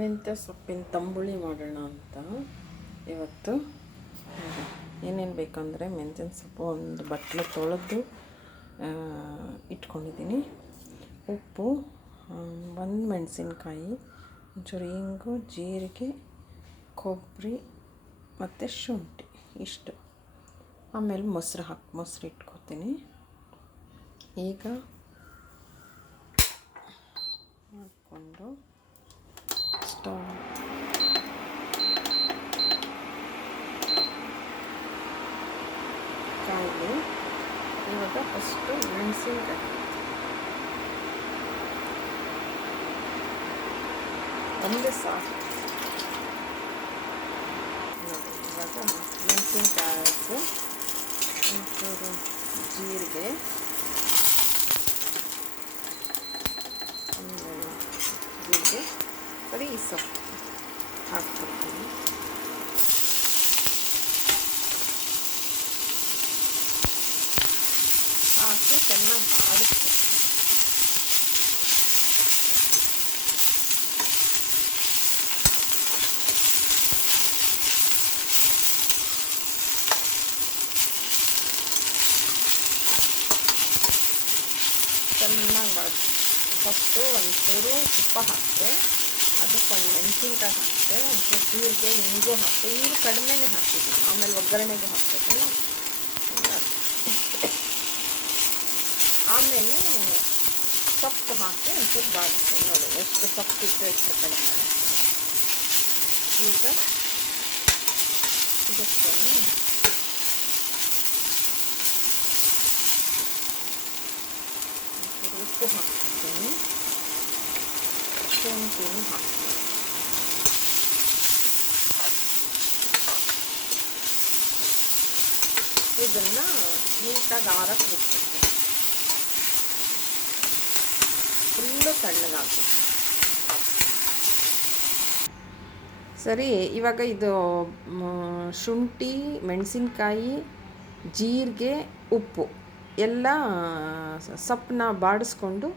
ಮೆಂತ್ಯ ಸೊಪ್ಪಿನ ತಂಬುಳಿ ಮಾಡೋಣ ಅಂತ. ಇವತ್ತು ಏನೇನು ಬೇಕಂದರೆ ಮೆಂತ್ಯನ ಸೊಪ್ಪು ಒಂದು ಬಟ್ಲು ತೊಳೆದು ಇಟ್ಕೊಂಡಿದ್ದೀನಿ. ಉಪ್ಪು ಒಂದು ಮೆಣಸಿನ್ಕಾಯಿ, ಒಂಚೂರು ಇಂಗು, ಜೀರಿಗೆ, ಕೊಬ್ಬರಿ ಮತ್ತು ಶುಂಠಿ ಇಷ್ಟು. ಆಮೇಲೆ ಮೊಸರು ಹಾಕಿ, ಮೊಸರು ಇಟ್ಕೊತೀನಿ. ಈಗ ಮಾಡಿಕೊಂಡು ಸ್ಟವ್ ಕಾಯಿಲೆ ಇವಾಗ ಫಸ್ಟು ಮೆಣಸಿನ್ಕಾಯಿ ಒಂದೇ ಸಾಕು ನೋಡಿ ಇವಾಗ ಮೆಣಸಿನ್ಕಾಯಿ ಹಾಕು ಒಂಚೂರು ಜೀರಿಗೆ ಆಮೇಲೆ ಜೀರಿಗೆ ಬರೀ ಸೊಪ್ಪು ಹಾಕ್ಬಿಡ್ತೀನಿ ಹಾಕಿ ಚೆನ್ನಾಗಿ ಬಾಡಿಸ್ಬೇಕು ಚೆನ್ನಾಗಿ ಬಾಡಿ ಫಸ್ಟು ಒಂಚೂರು ತುಪ್ಪ ಹಾಕ್ತೆ ಅದಕ್ಕೆ ಒಂದು ಮೆಣಸಿನ್ಕಾಯಿ ಹಾಕ್ತೆ ಒಂಚೂರು ಜೀರಿಗೆ ಹಿಂಗು ಹಾಕ್ತೆ ಈಗ ಕಡಿಮೆನೇ ಹಾಕಿದ್ದೀನಿ ಆಮೇಲೆ ಒಗ್ಗರಣೆಗೂ ಹಾಕ್ಬೇಕಲ್ಲ ಹೀಗಾಗಿ. ಆಮೇಲೆ ಸೊಪ್ಪು ಹಾಕಿ ಒಂಚೂರು ಬಾಡಿಸ್ತೆ ನೋಡಿ ಎಷ್ಟು ಸೊಪ್ಪಿತ್ತು ಎಷ್ಟು ಕಡಿಮೆ ಆಗ್ತದೆ ಈಗ ಇದಕ್ಕೆ ಒಂಚೂರು ಉಪ್ಪು ಹಾಕ್ತೀನಿ ಶುಂಠಿನೂ ಹಾಕ್ತೀನಿ ಇದನ್ನು ನೀಟಾಗಿ ಆರಕ್ಕೆ ಬಿಟ್ಬಿಡ್ತೀನಿ ಫುಲ್ಲು ತಣ್ಣಗಾಗಬೇಕು. ಸರಿ, ಇವಾಗ ಇದು ಶುಂಠಿ, ಮೆಣಸಿನ್ಕಾಯಿ, ಜೀರಿಗೆ, ಉಪ್ಪು ಎಲ್ಲ ಸೊಪ್ಪನ್ನ ಬಾಡಿಸ್ಕೊಂಡು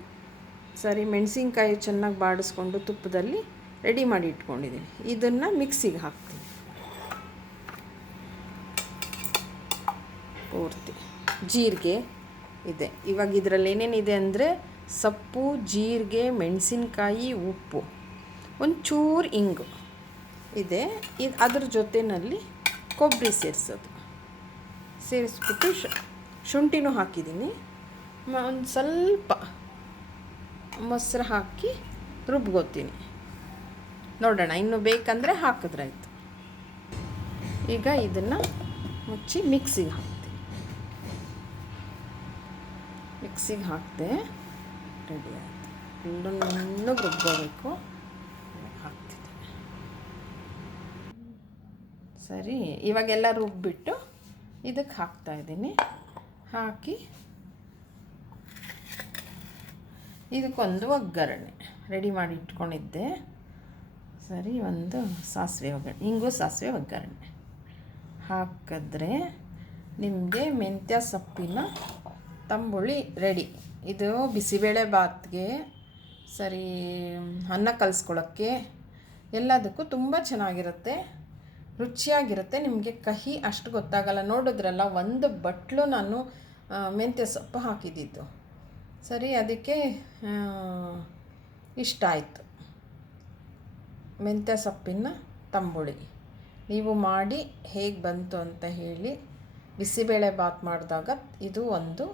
ಸರಿ, ಮೆಣಸಿನ್ಕಾಯಿ ಚೆನ್ನಾಗಿ ಬಾಡಿಸ್ಕೊಂಡು ತುಪ್ಪದಲ್ಲಿ ರೆಡಿ ಮಾಡಿ ಇಟ್ಕೊಂಡಿದ್ದೀನಿ. ಇದನ್ನು ಮಿಕ್ಸಿಗೆ ಹಾಕ್ತೀನಿ. ಪೂರ್ತಿ. ಜೀರಿಗೆ ಇದೆ. ಇವಾಗ ಇದರಲ್ಲಿ ಏನೇನಿದೆ ಅಂದರೆ ಸೊಪ್ಪು, ಜೀರಿಗೆ, ಮೆಣಸಿನ್ಕಾಯಿ, ಉಪ್ಪು. ಒಂಚೂರು ಇಂಗು ಇದೆ. ಇದು ಅದ್ರ ಜೊತೆಯಲ್ಲಿ ಕೊಬ್ಬರಿ ಸೇರಿಸೋದು. ಸೇರಿಸ್ಬಿಟ್ಟು ಶುಂಠಿನೂ ಹಾಕಿದ್ದೀನಿ. ಒಂದು ಸ್ವಲ್ಪ ಮೊಸರು ಹಾಕಿ ರುಬ್ಕೋತೀನಿ. ನೋಡೋಣ, ಇನ್ನು ಬೇಕಂದರೆ ಹಾಕಿದ್ರಾಯ್ತು. ಈಗ ಇದನ್ನು ಮುಚ್ಚಿ ಮಿಕ್ಸಿಗೆ ಹಾಕ್ತೀನಿ. ಮಿಕ್ಸಿಗೆ ಹಾಕಿದೆ ರೆಡಿ ಆಯಿತು. ಎಲ್ಲ ನುಣ್ಣಗೆ ರುಬ್ಕೋಬೇಕು. ಹಾಕ್ತಿದ್ದೀನಿ. ಸರಿ, ಇವಾಗೆಲ್ಲ ರುಬ್ಬಿಟ್ಟು ಇದಕ್ಕೆ ಹಾಕ್ತಾ ಇದ್ದೀನಿ. ಹಾಕಿ ಇದಕ್ಕೊಂದು ಒಗ್ಗರಣೆ ರೆಡಿ ಮಾಡಿ ಇಟ್ಕೊಂಡಿದ್ದೆ. ಸರಿ, ಒಂದು ಸಾಸಿವೆ ಒಗ್ಗರಣೆ. ಹಿಂಗೂ ಸಾಸಿವೆ ಒಗ್ಗರಣೆ. ಹಾಕಿದ್ರೆ ನಿಮಗೆ ಮೆಂತ್ಯ ಸೊಪ್ಪಿನ ತಂಬುಳಿ ರೆಡಿ ಇದು ಬಿಸಿಬೇಳೆ ಬಾತ್ಗೆ ಸರಿ, ಅನ್ನ ಕಲಿಸ್ಕೊಳ್ಳೋಕ್ಕೆ ಎಲ್ಲದಕ್ಕೂ ತುಂಬ ಚೆನ್ನಾಗಿರುತ್ತೆ. ರುಚಿಯಾಗಿರುತ್ತೆ. ನಿಮಗೆ ಕಹಿ ಅಷ್ಟು ಗೊತ್ತಾಗಲ್ಲ. ನೋಡಿದ್ರಲ್ಲ, ಒಂದು ಬಟ್ಲು ನಾನು ಮೆಂತ್ಯ ಸೊಪ್ಪು ಹಾಕಿದ್ದಿದ್ದು ಸರಿ, ಅದಕ್ಕೆ ಇಷ್ಟ ಆಯಿತು. ಮೆಂತ್ಯ ಸೊಪ್ಪಿನ ತಂಬುಳಿ. ನೀವು ಮಾಡಿ ಹೇಗೆ ಬಂತು ಅಂತ ಹೇಳಿ ಬಿಸಿಬೇಳೆ ಬಾತ್ ಮಾಡಿದಾಗ ಇದು ಒಂದು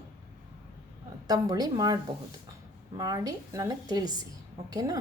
ತಂಬುಳಿ ಮಾಡಬಹುದು. ಮಾಡಿ ನನಗೆ ತಿಳಿಸಿ, ಓಕೆನಾ?